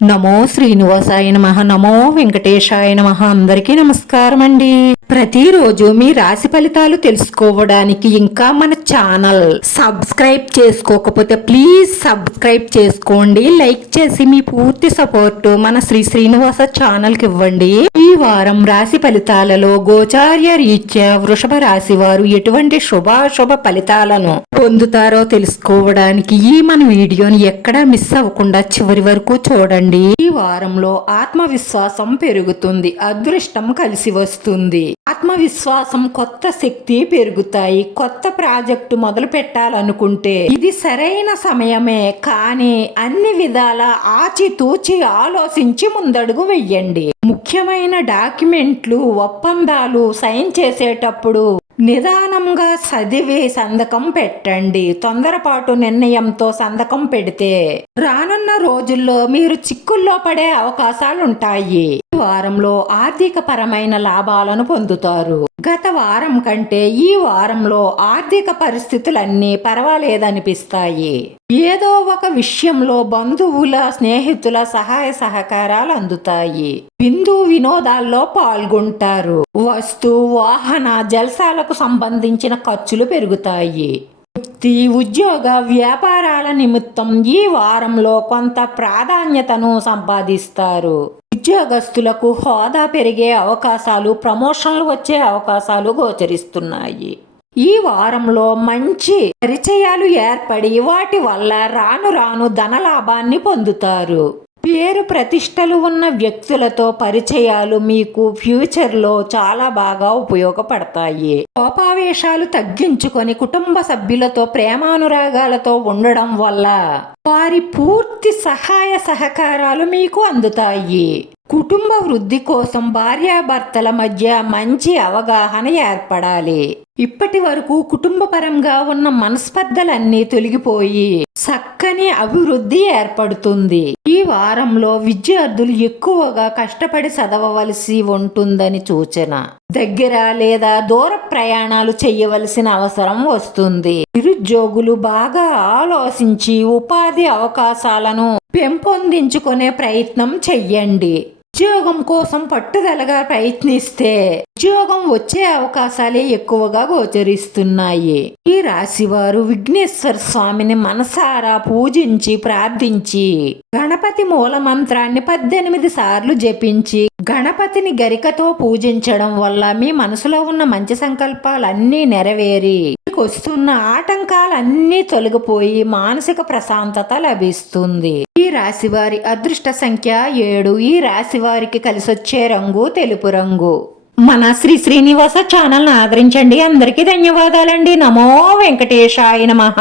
నమో శ్రీనివాసాయ నమః. నమో వెంకటేశాయ నమః. అందరికీ నమస్కారం అండి. ప్రతిరోజు మీ రాశి ఫలితాలు తెలుసుకోవడానికి ఇంకా మన ఛానల్ సబ్స్క్రైబ్ చేసుకోకపోతే ప్లీజ్ సబ్స్క్రైబ్ చేసుకోండి. లైక్ చేసి మీ పూర్తి సపోర్ట్ మన శ్రీనివాస ఛానల్ కి ఇవ్వండి. ఈ వారం రాశి ఫలితాలలో గోచార్య రీత్యా వృషభ రాశి వారు ఎటువంటి శుభాశుభ ఫలితాలను పొందుతారో తెలుసుకోవడానికి ఈ మన వీడియోని ఎక్కడా మిస్ అవ్వకుండా చివరి వరకు చూడండి. ఈ వారంలో ఆత్మవిశ్వాసం పెరుగుతుంది, అదృష్టం కలిసి వస్తుంది. ఆత్మవిశ్వాసం, కొత్త శక్తి పెరుగుతాయి. కొత్త ప్రాజెక్టు మొదలు పెట్టాలనుకుంటే ఇది సరైన సమయమే, కానీ అన్ని విధాల ఆచితూచి ఆలోచించి ముందడుగు వెయ్యండి. ముఖ్యమైన డాక్యుమెంట్లు, ఒప్పందాలు సైన్ చేసేటప్పుడు నిదానంగా చదివి సంతకం పెట్టండి. తొందరపాటు నిర్ణయంతో సంతకం పెడితే రానున్న రోజుల్లో మీరు చిక్కుల్లో పడే అవకాశాలుంటాయి. ఈ వారంలో ఆర్థిక పరమైన లాభాలను పొందుతారు. గత వారం కంటే ఈ వారంలో ఆర్థిక పరిస్థితులన్నీ పర్వాలేదనిపిస్తాయి. ఏదో ఒక విషయంలో బంధువుల, స్నేహితుల సహాయ సహకారాలు అందుతాయి. విందు వినోదాల్లో పాల్గొంటారు. వస్తు, వాహన, జల్సాలకు సంబంధించిన ఖర్చులు పెరుగుతాయి. వృత్తి, ఉద్యోగ, వ్యాపారాల నిమిత్తం ఈ వారంలో కొంత ప్రాధాన్యతను సంపాదిస్తారు. ఉద్యోగస్తులకు హోదా పెరిగే అవకాశాలు, ప్రమోషన్లు వచ్చే అవకాశాలు గోచరిస్తున్నాయి. ఈ వారంలో మంచి పరిచయాలు ఏర్పడి వాటి వల్ల రాను రాను ధనలాభాన్ని పొందుతారు. పేరు ప్రతిష్టలు ఉన్న వ్యక్తులతో పరిచయాలు మీకు ఫ్యూచర్లో చాలా బాగా ఉపయోగపడతాయి. కోపావేశాలు తగ్గించుకొని కుటుంబ సభ్యులతో ప్రేమానురాగాలతో ఉండడం వల్ల వారి పూర్తి సహాయ సహకారాలు మీకు అందుతాయి. కుటుంబ వృద్ధి కోసం భార్యాభర్తల మధ్య మంచి అవగాహన ఏర్పడాలి. ఇప్పటి వరకు కుటుంబపరంగా ఉన్న మనస్పర్ధలన్నీ తొలగిపోయి చక్కని అభివృద్ధి ఏర్పడుతుంది. ఈ వారంలో విద్యార్థులు ఎక్కువగా కష్టపడి చదవవలసి ఉంటుందని సూచన. దగ్గర లేదా దూర ప్రయాణాలు చేయవలసిన అవసరం వస్తుంది. నిరుద్యోగులు బాగా ఆలోచించి ఉపాధి అవకాశాలను పెంపొందించుకునే ప్రయత్నం చెయ్యండి. ఉద్యోగం కోసం పట్టుదలగా ప్రయత్నిస్తే ఉద్యోగం వచ్చే అవకాశాలే ఎక్కువగా గోచరిస్తున్నాయి. ఈ రాశివారు విఘ్నేశ్వర స్వామిని మనసారా పూజించి ప్రార్థించి గణపతి మూల మంత్రాన్ని 18 సార్లు జపించి గణపతిని గరికతో పూజించడం వల్ల మీ మనసులో ఉన్న మంచి సంకల్పాలన్నీ నెరవేరి మీకు వస్తున్న ఆటంకాలన్నీ తొలగిపోయి మానసిక ప్రశాంతత లభిస్తుంది. ఈ రాశివారి అదృష్ట సంఖ్య 7. ఈ రాశివారికి కలిసొచ్చే రంగు తెలుపు రంగు. మన శ్రీనివాస ఛానల్ని ఆదరించండి. అందరికీ ధన్యవాదాలండి. నమో వెంకటేశాయ నమః.